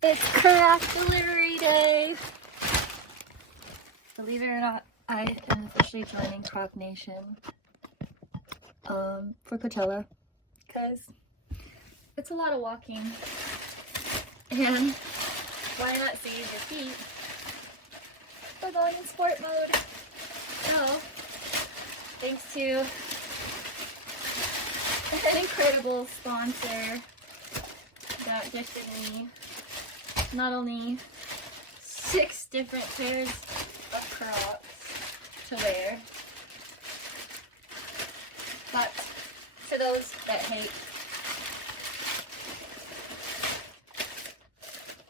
It's Croc delivery day. Believe it or not, I am officially joining Croc Nation for Coachella because it's a lot of walking, and why not save your feet? We're going in sport mode. So, thanks to an incredible sponsor that gifted me not only 6 different pairs of Crocs to wear, but to those that hate,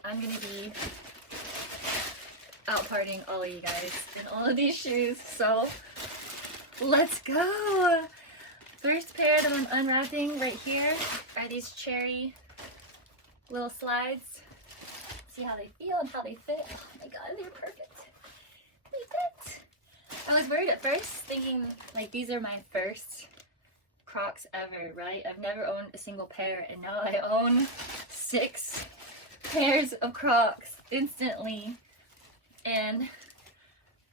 I'm gonna be out partying all of you guys in all of these shoes, so let's go! First pair that I'm unwrapping right here are these cherry little slides. See how they feel and how they fit. Oh my god, they're perfect. They fit. I was worried at first, thinking like these are my first Crocs ever, right? I've never owned a single pair, and now I own 6 pairs of Crocs instantly. And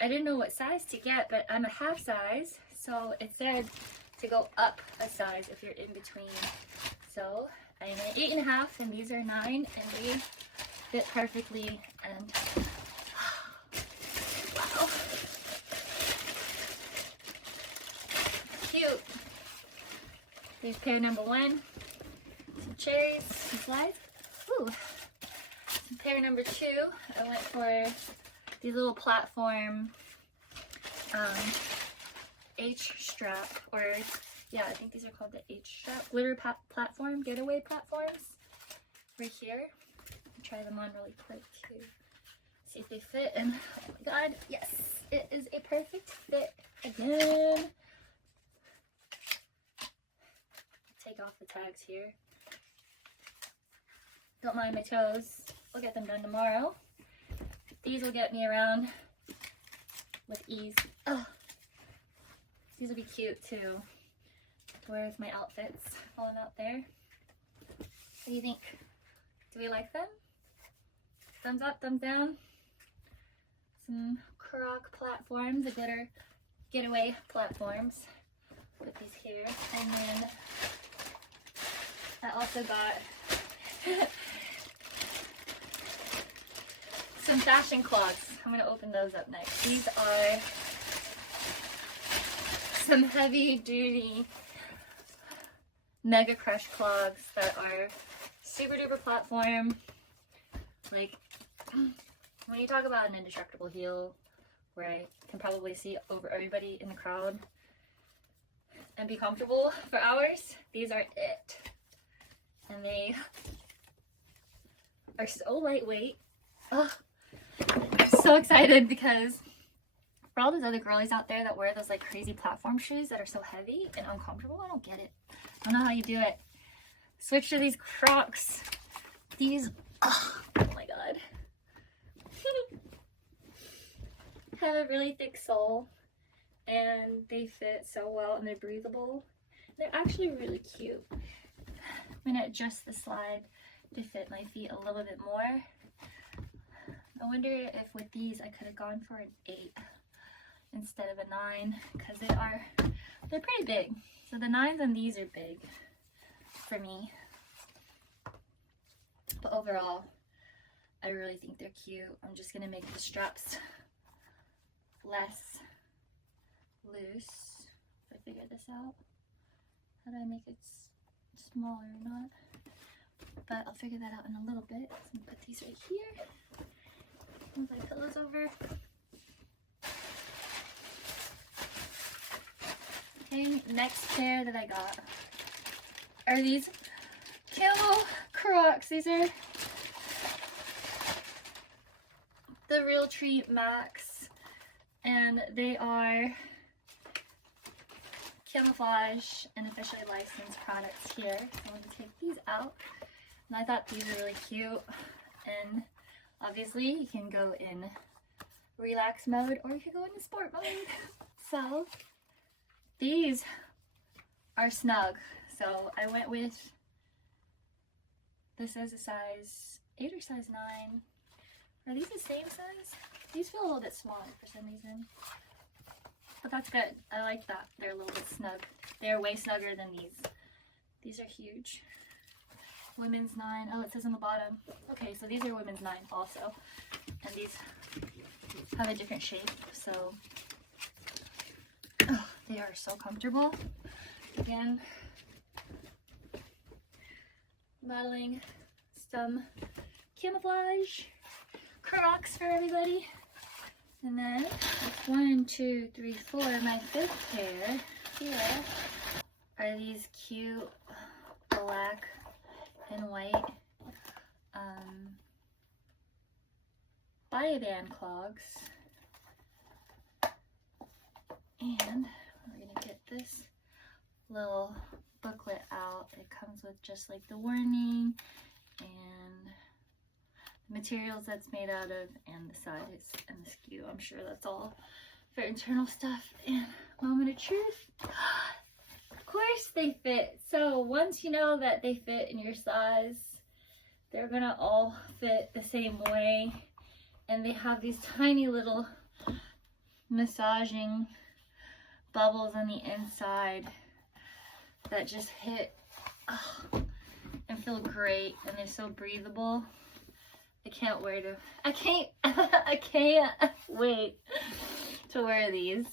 I didn't know what size to get, but I'm a half size, so it's there to go up a size if you're in between. So I'm an 8.5, and these are 9, and they fit perfectly. And wow, cute. Here's pair number 1, some cherries, some slides. Ooh. And pair number 2, I went for these little platform H strap, or yeah, I think these are called the H strap glitter platform, getaway platforms, right here. Try them on really quick to see if they fit, and oh my god, yes, it is a perfect fit again. Take off the tags here. Don't mind my toes. We'll get them done tomorrow. These will get me around with ease. Oh, these will be cute too to wear with my outfits while I'm out there. What do you think? Do we like them? Thumbs up, thumbs down. Some Croc platforms, the glitter getaway platforms. Put these here, and then I also got some fashion clogs. I'm gonna open those up next. These are some heavy duty Mega Crush clogs that are super duper platform. Like, when you talk about an indestructible heel where I can probably see over everybody in the crowd and be comfortable for hours, these are it. And they are so lightweight. Oh, I'm so excited because for all those other girlies out there that wear those like crazy platform shoes that are so heavy and uncomfortable, I don't get it. I don't know how you do it. Switch to these Crocs. These, oh my god. Have a really thick sole, and they fit so well, and they're breathable. They're actually really cute. I'm gonna adjust the slide to fit my feet a little bit more. I wonder if with these I could have gone for an 8 instead of a 9, because they're pretty big. So the 9s on these are big for me. But overall, I really think they're cute. I'm just gonna make the straps less loose. If I figure this out, how do I make it smaller or not? But I'll figure that out in a little bit. So I'm gonna put these right here. Move my pillows over. Okay, next pair that I got are these camel Crocs. These are the Real Treat Max, and they are camouflage and officially licensed products here. So I'm going to take these out, and I thought these were really cute, and obviously you can go in relax mode or you can go into sport mode. So these are snug, so I went with This is a size 8 or size 9. Are these the same size? These feel a little bit smaller for some reason. But that's good. I like that. They're a little bit snug. They're way snugger than these. These are huge. Women's 9. Oh, it says on the bottom. Okay, so these are women's 9 also. And these have a different shape, so oh, they are so comfortable. Again, modeling some camouflage Crocs for everybody. And then 1, 2, 3, 4. My 5th pair here are these cute black and white band clogs. And we're gonna get this little booklet out. It comes with just like the warning and the materials that's made out of and the size and the SKU. I'm sure that's all for internal stuff. And moment of truth. Of course they fit. So once you know that they fit in your size, they're gonna all fit the same way. And they have these tiny little massaging bubbles on the inside that just hit and feel great, and they're so breathable. I can't wait to wear these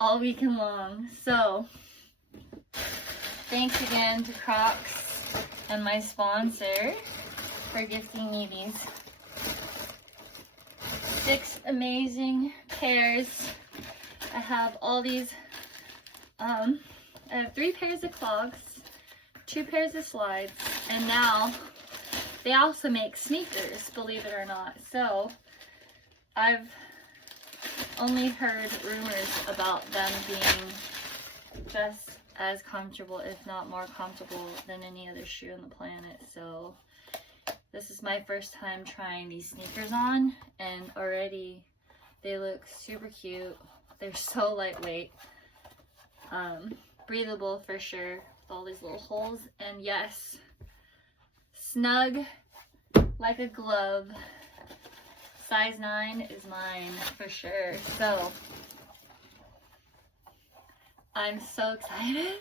all weekend long. So thanks again to Crocs and my sponsor for gifting me these 6 amazing pairs. I have all these, I have 3 pairs of clogs, 2 pairs of slides, and now they also make sneakers, believe it or not. So I've only heard rumors about them being just as comfortable, if not more comfortable, than any other shoe on the planet. So this is my first time trying these sneakers on, and already they look super cute. They're so lightweight, breathable for sure, with all these little holes, and yes, snug like a glove. Size 9 is mine for sure. So I'm so excited,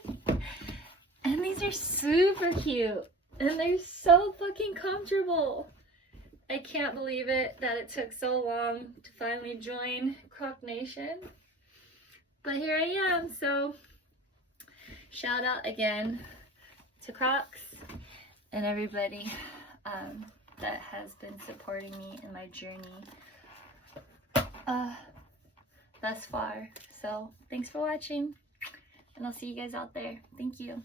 and these are super cute. And they're so fucking comfortable. I can't believe it that it took so long to finally join Croc Nation. But here I am. So shout out again to Crocs and everybody that has been supporting me in my journey thus far. So thanks for watching, and I'll see you guys out there. Thank you.